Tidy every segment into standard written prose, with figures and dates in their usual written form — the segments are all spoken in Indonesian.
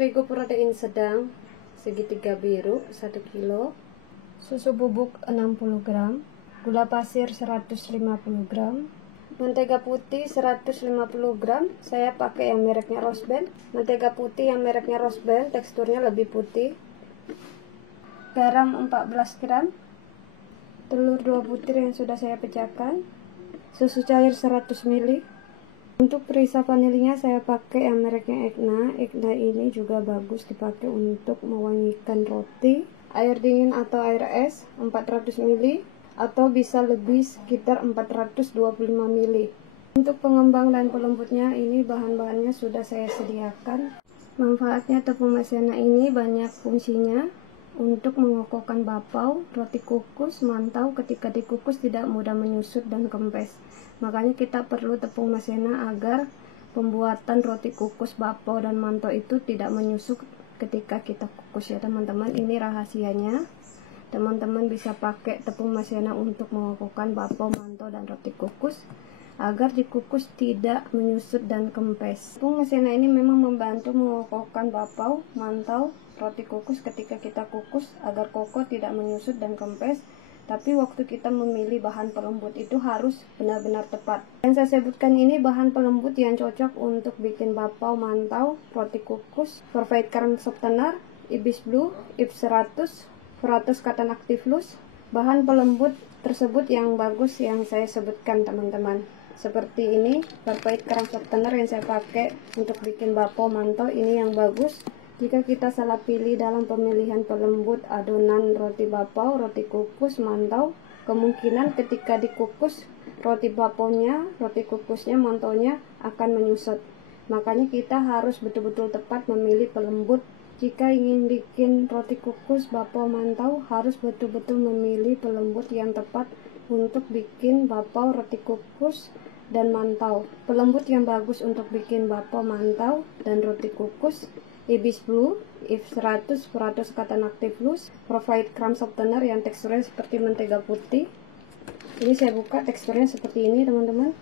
terigu protein sedang segitiga biru 1 kilo, susu bubuk 60 gram, gula pasir 150 gram, mentega putih 150 gram. Saya pakai yang mereknya Rose Band. Mentega putih yang mereknya Rose Band teksturnya lebih putih. Garam 14 gram, telur 2 butir yang sudah saya pecahkan, susu cair 100 ml. Untuk perisa vanilinya saya pakai yang mereknya Egna. Egna ini juga bagus dipakai untuk mewangikan roti. Air dingin atau air es 400 ml atau bisa lebih sekitar 425 ml. Untuk pengembang dan pelembutnya ini bahan-bahannya sudah saya sediakan. Manfaatnya tepung maizena ini banyak fungsinya. Untuk mengokohkan bapau, roti kukus, mantau ketika dikukus tidak mudah menyusut dan kempes. Makanya kita perlu tepung maizena agar pembuatan roti kukus, bapau, dan mantau itu tidak menyusut ketika kita kukus ya teman-teman. Ini rahasianya. Teman-teman bisa pakai tepung maizena untuk mengokohkan bapau, mantau, dan roti kukus agar dikukus tidak menyusut dan kempes. Tepung maizena ini memang membantu mengokohkan bapau, mantau, roti kukus ketika kita kukus agar kokoh, tidak menyusut dan kempes. Tapi waktu kita memilih bahan pelembut itu harus benar-benar tepat. Yang saya sebutkan ini bahan pelembut yang cocok untuk bikin bapau, mantau, roti kukus: Perfect Crumb Softener, Ibis Blue, Ips 100, Furatus Cotton Activus. Bahan pelembut tersebut yang bagus yang saya sebutkan teman-teman. Seperti ini, Perfect Crumb Softener yang saya pakai untuk bikin bapau, mantau, ini yang bagus. Jika kita salah pilih dalam pemilihan pelembut adonan roti bapau, roti kukus, mantau, kemungkinan ketika dikukus roti bapaunya, roti kukusnya, mantaunya akan menyusut. Makanya kita harus betul-betul tepat memilih pelembut. Jika ingin bikin roti kukus, bapau, mantau, harus betul-betul memilih pelembut yang tepat untuk bikin bapau, roti kukus, dan mantau. Pelembut yang bagus untuk bikin bapau, mantau, dan roti kukus: Ibis Blue, Ips 100, Furatus Cotton Activus, Perfect Crumb Softener yang teksturnya seperti mentega putih. Ini saya buka, teksturnya seperti ini teman-teman.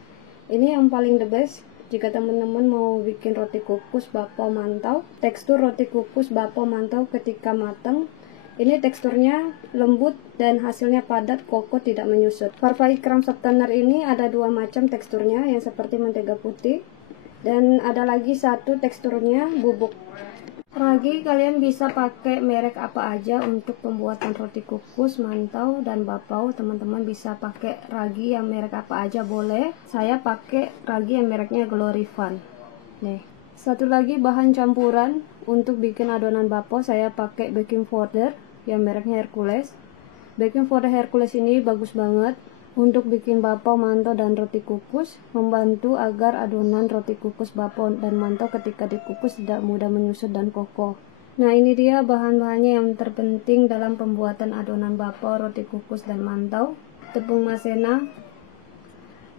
Ini yang paling the best jika teman-teman mau bikin roti kukus, bapau, mantau. Tekstur roti kukus, bapau, mantau ketika matang ini teksturnya lembut dan hasilnya padat, kokoh, tidak menyusut. Perfect Crumb Softener ini ada dua macam teksturnya, yang seperti mentega putih, dan ada lagi satu teksturnya bubuk. Ragi kalian bisa pakai merek apa aja untuk pembuatan roti kukus, mantau, dan bapau. Teman-teman bisa pakai ragi yang merek apa aja boleh. Saya pakai ragi yang mereknya Glorifan. Nih, satu lagi bahan campuran untuk bikin adonan bapau, saya pakai baking powder yang mereknya Hercules. Baking powder Hercules ini bagus banget untuk bikin bapau, mantau, dan roti kukus, membantu agar adonan roti kukus, bapau, dan mantau ketika dikukus tidak mudah menyusut dan kokoh. Nah, ini dia bahan-bahannya yang terpenting dalam pembuatan adonan bapau, roti kukus, dan mantau: tepung maizena,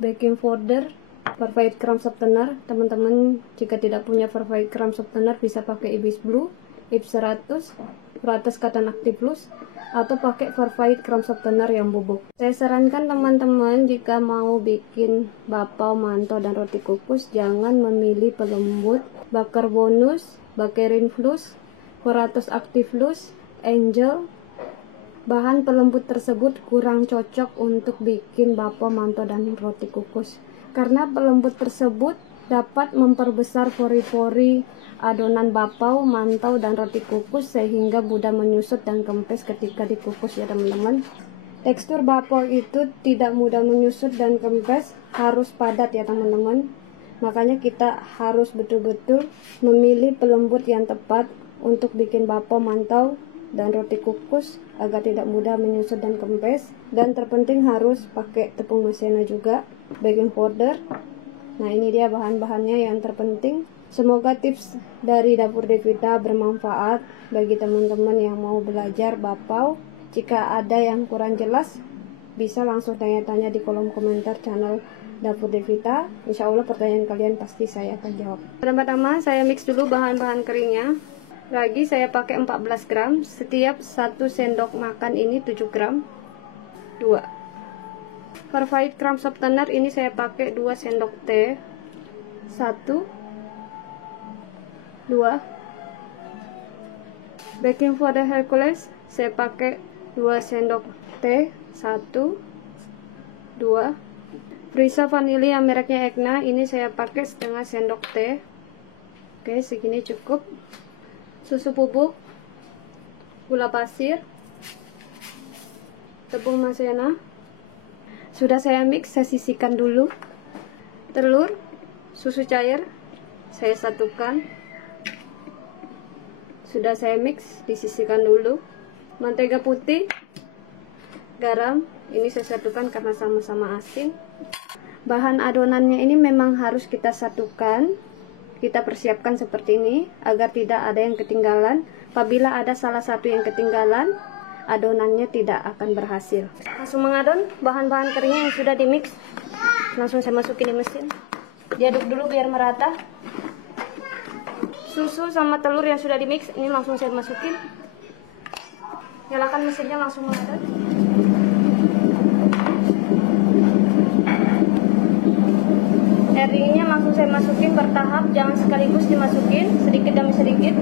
baking powder, Perfect Crumb Softener. Teman-teman jika tidak punya Perfect Crumb Softener bisa pakai Ibis Blue, Ips 100, Furatus Cotton Activus, atau pakai Perfect Crumb Softener yang bubuk. Saya sarankan teman-teman jika mau bikin bapau, mantau, dan roti kukus jangan memilih pelembut Bakar Bonus, Bakarin Plus, Furatus Activus, Angel. Bahan pelembut tersebut kurang cocok untuk bikin bapau, mantau, dan roti kukus karena pelembut tersebut dapat memperbesar pori-pori adonan bapau, mantau, dan roti kukus sehingga mudah menyusut dan kempes ketika dikukus ya teman-teman. Tekstur bapau itu tidak mudah menyusut dan kempes, harus padat ya teman-teman. Makanya kita harus betul-betul memilih pelembut yang tepat untuk bikin bapau, mantau, dan roti kukus agar tidak mudah menyusut dan kempes. Dan terpenting harus pakai tepung maizena juga, baking powder. Nah, ini dia bahan-bahannya yang terpenting. Semoga tips dari Dapur Devita bermanfaat bagi teman-teman yang mau belajar bapau. Jika ada yang kurang jelas, bisa langsung tanya-tanya di kolom komentar channel Dapur Devita. Insya Allah pertanyaan kalian pasti saya akan jawab. Pertama-tama saya mix dulu bahan-bahan keringnya. Ragi saya pakai 14 gram. Setiap 1 sendok makan ini 7 gram. 2. Perfect Crumb Softener ini saya pakai 2 sendok teh. 1, 2, Baking powder Hercules saya pakai 2 sendok teh, 1, 2. Brisa vanili yang mereknya Egna ini saya pakai setengah sendok teh. Oke, segini cukup. Susu bubuk, gula pasir, tepung maizena. Sudah saya mix, saya sisihkan dulu. Telur, susu cair, saya satukan. Sudah saya mix, disisihkan dulu. Mentega putih, garam, ini saya satukan karena sama-sama asin. Bahan adonannya ini memang harus kita satukan. Kita persiapkan seperti ini agar tidak ada yang ketinggalan. Apabila ada salah satu yang ketinggalan, adonannya tidak akan berhasil. Langsung mengadon bahan-bahan keringnya yang sudah dimix. Langsung saya masukin di mesin. Diaduk dulu biar merata. Susu sama telur yang sudah dimix ini langsung saya masukin. Nyalakan mesinnya, langsung mengadon. Airingnya langsung saya masukin bertahap, jangan sekaligus dimasukin, sedikit demi sedikit.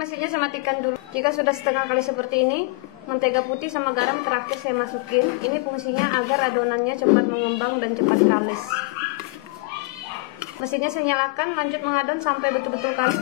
Mesinnya saya matikan dulu. Jika sudah setengah kali seperti ini, mentega putih sama garam terakhir saya masukin. Ini fungsinya agar adonannya cepat mengembang dan cepat kalis. Mesinnya saya nyalakan, lanjut mengadon sampai betul-betul kalis.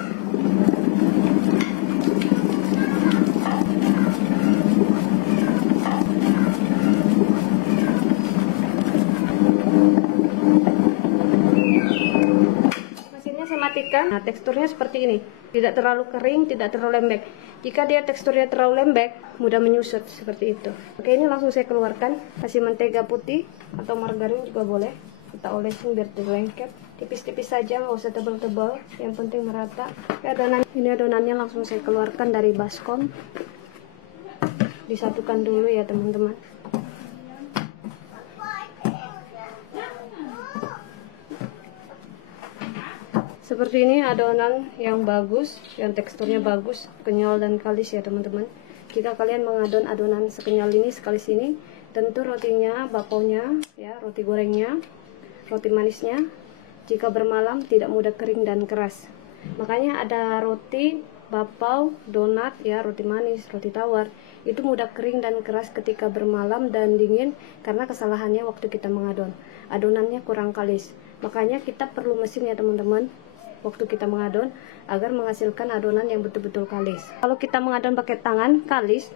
Nah, teksturnya seperti ini, tidak terlalu kering, tidak terlalu lembek. Jika dia teksturnya terlalu lembek, mudah menyusut seperti itu. Oke, ini langsung saya keluarkan. Kasih mentega putih atau margarin juga boleh. Kita olesin biar terlengket. Tipis-tipis saja, nggak usah tebal-tebal. Yang penting merata. Ini adonannya langsung saya keluarkan dari baskom. Disatukan dulu ya teman-teman. Seperti ini adonan yang bagus, yang teksturnya bagus, kenyal dan kalis ya teman-teman. Jika kalian mengadon adonan sekenyal ini sekali sini, tentu rotinya, bapaunya, ya roti gorengnya, roti manisnya, jika bermalam tidak mudah kering dan keras. Makanya ada roti bapau, donat, ya roti manis, roti tawar, itu mudah kering dan keras ketika bermalam dan dingin karena kesalahannya waktu kita mengadon. Adonannya kurang kalis. Makanya kita perlu mesin ya teman-teman, waktu kita mengadon agar menghasilkan adonan yang betul-betul kalis. Kalau kita mengadon pakai tangan kalis,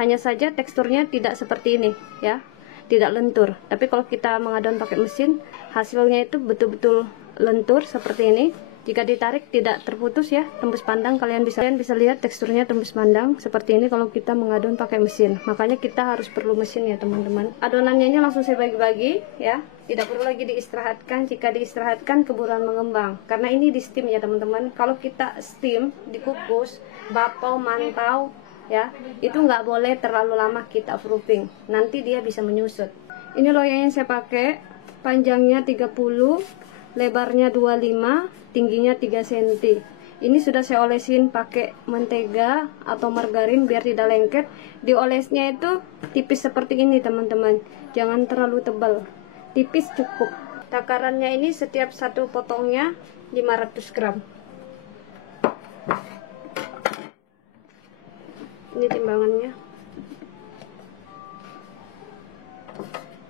hanya saja teksturnya tidak seperti ini ya, tidak lentur. Tapi kalau kita mengadon pakai mesin, hasilnya itu betul-betul lentur seperti ini. Jika ditarik tidak terputus ya, tembus pandang. Kalian bisa lihat teksturnya tembus pandang seperti ini kalau kita mengadon pakai mesin. Makanya kita harus perlu mesin ya teman-teman. Adonannya ini langsung saya bagi-bagi ya. Tidak perlu lagi diistirahatkan. Jika diistirahatkan keburuan mengembang. Karena ini di steam ya teman-teman. Kalau kita steam, dikukus, bapau, mantau ya, itu nggak boleh terlalu lama kita proofing. Nanti dia bisa menyusut. Ini loyang yang saya pakai, panjangnya 30, lebarnya 25, tingginya 3 cm. Ini sudah saya olesin pakai mentega atau margarin biar tidak lengket. Diolesnya itu tipis seperti ini teman-teman, jangan terlalu tebal, tipis cukup. Takarannya ini setiap satu potongnya 500 gram. Ini timbangannya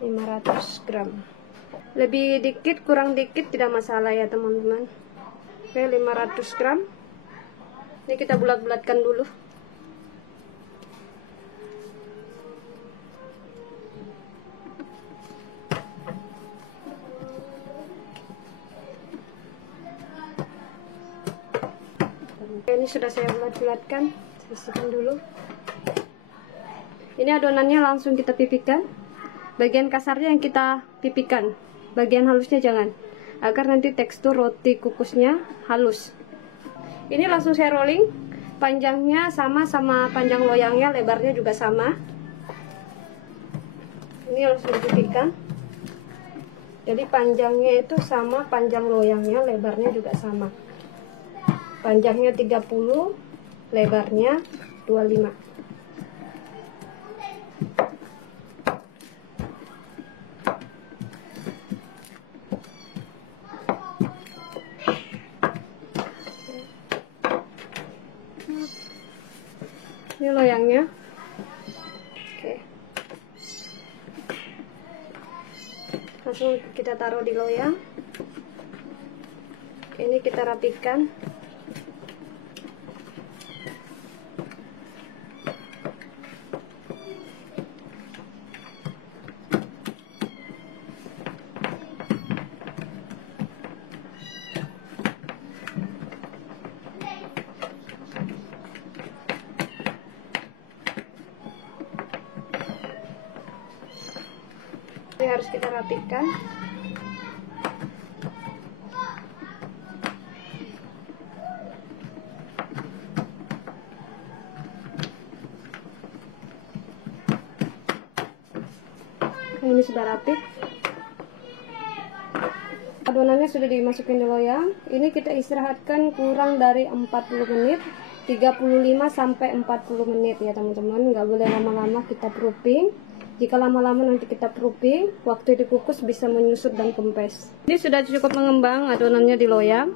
500 gram. Lebih dikit kurang dikit tidak masalah ya teman-teman. Oke, 500 gram. Ini kita bulat-bulatkan dulu. Oke, ini sudah saya bulat-bulatkan. Sisihkan dulu. Ini adonannya langsung kita pipihkan. Bagian kasarnya yang kita pipihkan, bagian halusnya jangan, agar nanti tekstur roti kukusnya halus. Ini langsung saya rolling. Panjangnya sama panjang loyangnya, lebarnya juga sama. Ini langsung dipipihkan. Jadi panjangnya itu sama panjang loyangnya, lebarnya juga sama. Panjangnya 30, lebarnya 25. Ini loyangnya. Oke. Langsung kita taruh di loyang. Ini kita rapikan. Ini harus kita rapikan. Ini sudah rapi. Adonannya sudah dimasukin di loyang. Ini kita istirahatkan kurang dari 40 menit, 35 sampai 40 menit ya teman-teman. Nggak boleh lama-lama kita proofing. Jika lama-lama nanti kita proofing, waktu dikukus bisa menyusut dan kempes. Ini sudah cukup mengembang adonannya di loyang.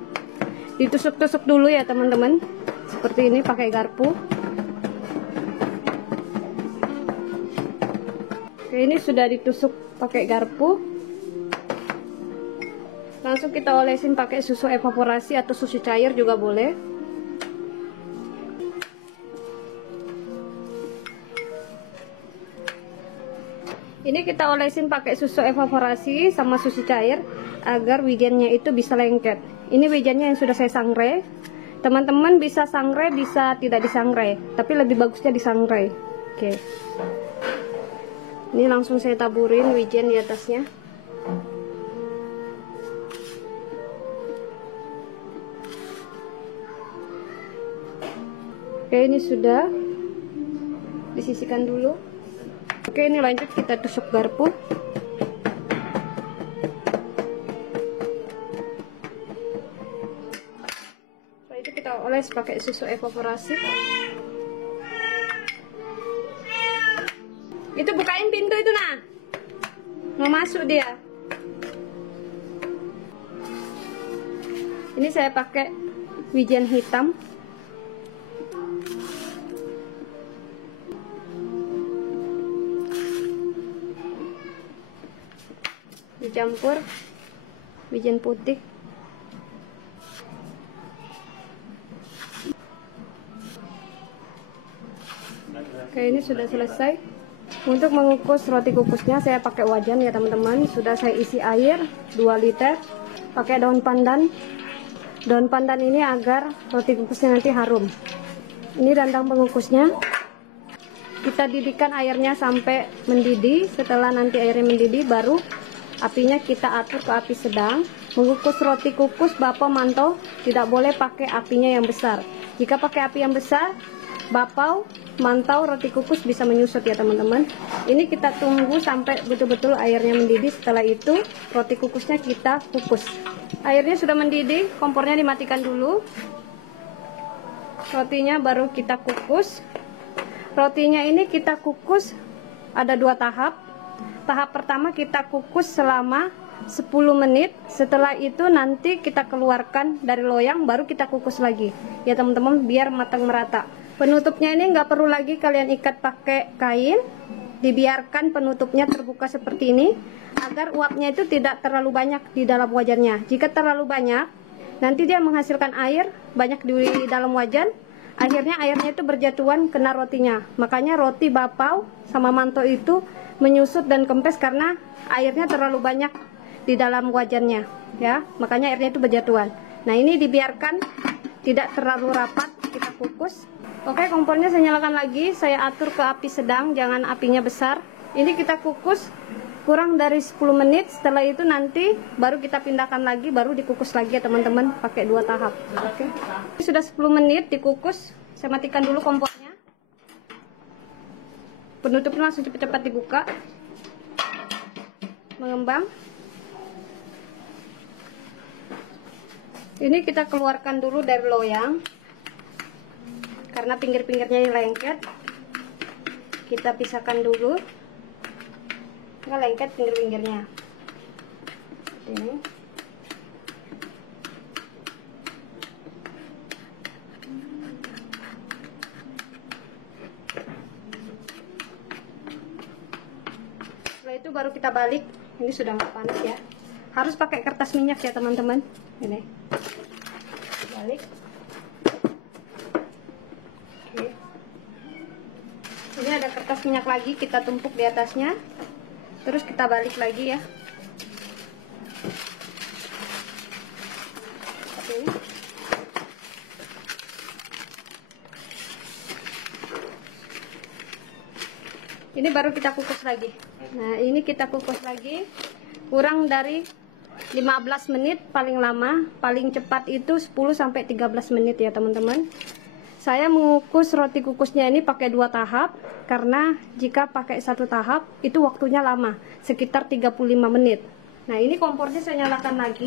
Ditusuk-tusuk dulu ya teman-teman. Seperti ini pakai garpu. Oke, ini sudah ditusuk pakai garpu. Langsung kita olesin pakai susu evaporasi atau susu cair juga boleh. Ini kita olesin pakai susu evaporasi sama susu cair agar wijennya itu bisa lengket. Ini wijennya yang sudah saya sangrai. Teman-teman bisa sangrai, bisa tidak disangrai, tapi lebih bagusnya disangrai. Oke. Ini langsung saya taburin wijen di atasnya. Oke, ini sudah disisihkan dulu. Oke, ini lanjut kita tusuk garpu. Setelah itu kita oles pakai susu evaporasi. Itu bukain pintu itu nah. Mau masuk dia. Ini saya pakai wijen hitam. Dicampur wijen putih. Oke, ini sudah selesai. Untuk mengukus roti kukusnya saya pakai wajan ya teman-teman. Sudah saya isi air 2 liter. Pakai daun pandan. Daun pandan ini agar roti kukusnya nanti harum. Ini dandang pengukusnya. Kita didihkan airnya sampai mendidih. Setelah nanti airnya mendidih baru apinya kita atur ke api sedang. Mengukus roti kukus bapau mantau tidak boleh pakai apinya yang besar. Jika pakai api yang besar, bapau mantau roti kukus bisa menyusut ya teman-teman. Ini kita tunggu sampai betul-betul airnya mendidih. Setelah itu roti kukusnya kita kukus. Airnya sudah mendidih, kompornya dimatikan dulu. Rotinya baru kita kukus. Rotinya ini kita kukus ada 2 tahap. Tahap pertama kita kukus selama 10 menit. Setelah itu nanti kita keluarkan dari loyang, baru kita kukus lagi ya teman-teman, biar matang merata. Penutupnya ini nggak perlu lagi kalian ikat pakai kain. Dibiarkan penutupnya terbuka seperti ini agar uapnya itu tidak terlalu banyak di dalam wajannya. Jika terlalu banyak, nanti dia menghasilkan air banyak di dalam wajan. Akhirnya airnya itu berjatuhan kena rotinya. Makanya roti bapau sama manto itu menyusut dan kempes karena airnya terlalu banyak di dalam wajannya ya. Makanya airnya itu berjatuhan. Nah, ini dibiarkan tidak terlalu rapat, kita kukus. Oke, kompornya saya nyalakan lagi. Saya atur ke api sedang, jangan apinya besar. Ini kita kukus kurang dari 10 menit. Setelah itu nanti baru kita pindahkan lagi, baru dikukus lagi ya teman-teman, pakai 2 tahap. Oke. Sudah 10 menit dikukus. Saya matikan dulu kompornya. Penutupnya langsung cepat-cepat dibuka. Mengembang. Ini kita keluarkan dulu dari loyang karena pinggir-pinggirnya ini lengket. Kita pisahkan dulu, nggak lengket pinggir-pinggirnya. Ini. Setelah itu baru kita balik. Ini sudah nggak panas ya. Harus pakai kertas minyak ya teman-teman. Ini balik. Oke. Ini ada kertas minyak lagi, kita tumpuk di atasnya. Terus kita balik lagi ya. Seperti ini. Ini baru kita kukus lagi. Nah, ini kita kukus lagi kurang dari 15 menit paling lama, paling cepat itu 10 sampai 13 menit ya, teman-teman. Saya mengukus roti kukusnya ini pakai 2 tahap karena jika pakai 1 tahap itu waktunya lama, sekitar 35 menit. Nah, ini kompornya saya nyalakan lagi.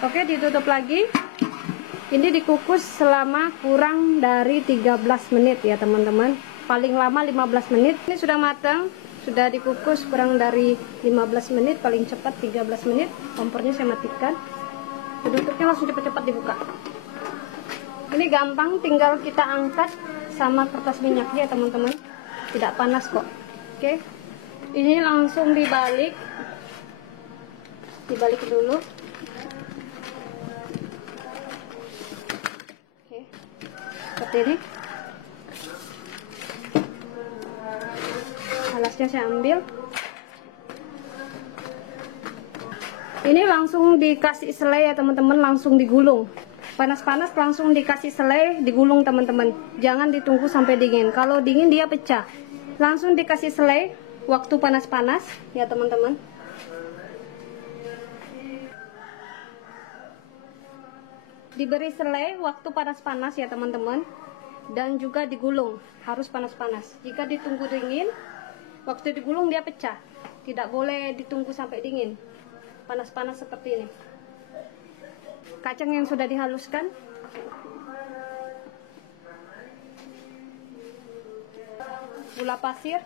Oke, ditutup lagi. Ini dikukus selama kurang dari 13 menit ya, teman-teman. Paling lama 15 menit. Ini sudah matang, sudah dikukus kurang dari 15 menit, paling cepat 13 menit. Kompornya saya matikan. Tutupnya langsung cepat-cepat dibuka. Ini gampang, tinggal kita angkat sama kertas minyaknya, teman-teman. Tidak panas kok. Oke. Ini langsung dibalik. Dibalik dulu. Oke. Seperti ini. Alasnya saya ambil. Ini langsung dikasih selai ya teman-teman, langsung digulung. Panas-panas langsung dikasih selai, digulung teman-teman. Jangan ditunggu sampai dingin. Kalau dingin dia pecah. Langsung dikasih selai waktu panas-panas ya teman-teman. Diberi selai waktu panas-panas ya teman-teman. Dan juga digulung, harus panas-panas. Jika ditunggu dingin, waktu digulung dia pecah. Tidak boleh ditunggu sampai dingin. Panas-panas seperti ini. Kacang yang sudah dihaluskan. Gula pasir.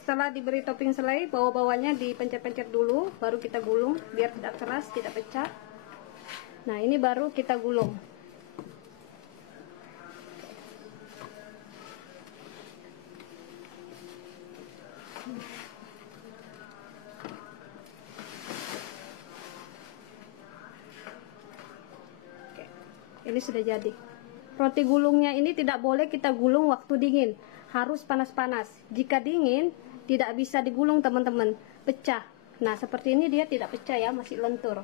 Setelah diberi topping selai, bawah-bawahnya dipencet-pencet dulu, baru kita gulung biar tidak keras, tidak pecah. Nah, ini baru kita gulung. Ini sudah jadi. Roti gulungnya ini tidak boleh kita gulung waktu dingin, harus panas-panas. Jika dingin tidak bisa digulung teman-teman, pecah. Nah, seperti ini dia tidak pecah ya, masih lentur.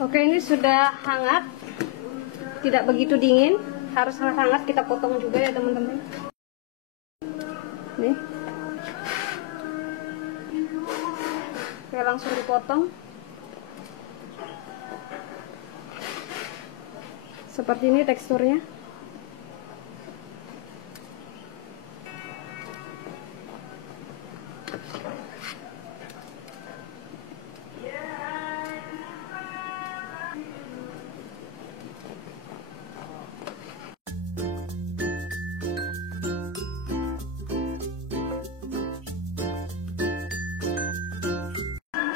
Oke, ini sudah hangat, tidak begitu dingin, harus hangat-hangat. Kita potong juga ya teman-teman. Nih, oke, langsung dipotong. Seperti ini teksturnya.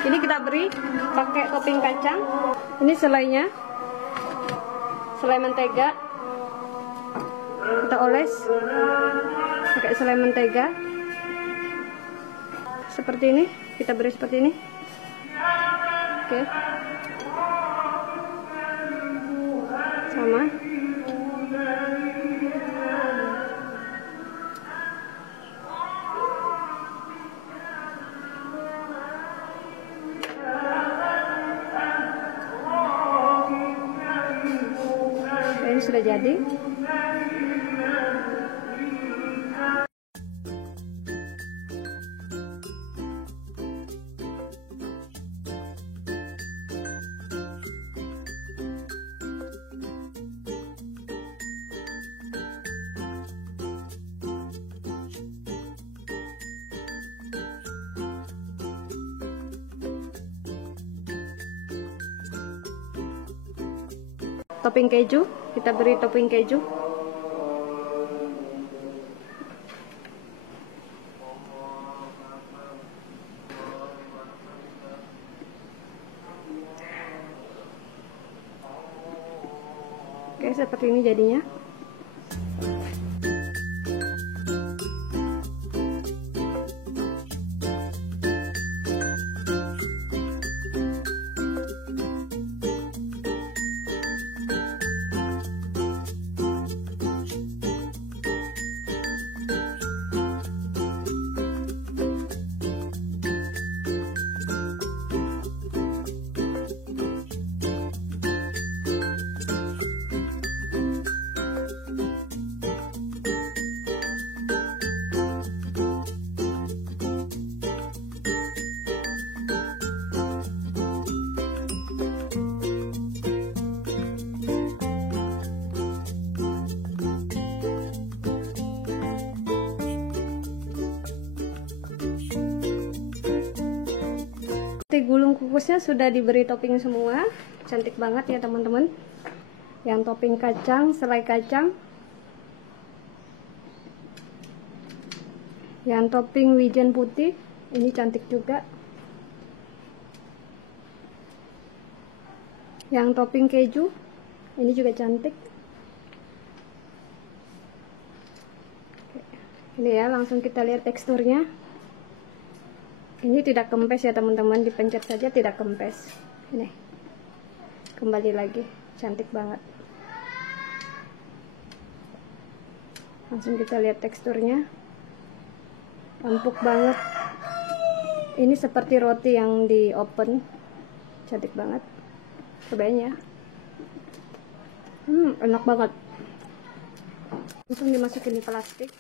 Ini kita beri pakai topping kacang. Ini selainya, selai mentega. Kita oles pakai selai mentega. Seperti ini, kita beri seperti ini. Oke. Sama. Ini sudah jadi. topping keju. Kita beri topping keju. Oke, seperti ini jadinya. Gulung kukusnya sudah diberi topping semua, cantik banget ya teman-teman. Yang topping kacang, selai kacang, yang topping wijen putih, ini cantik juga. Yang topping keju, ini juga cantik. Ini ya, langsung kita lihat teksturnya. Ini tidak kempes ya teman-teman, dipencet saja tidak kempes. Ini kembali lagi, cantik banget. Langsung kita lihat teksturnya, empuk banget. Ini seperti roti yang di oven, cantik banget. Cobain ya. Enak banget. Langsung dimasukin di plastik.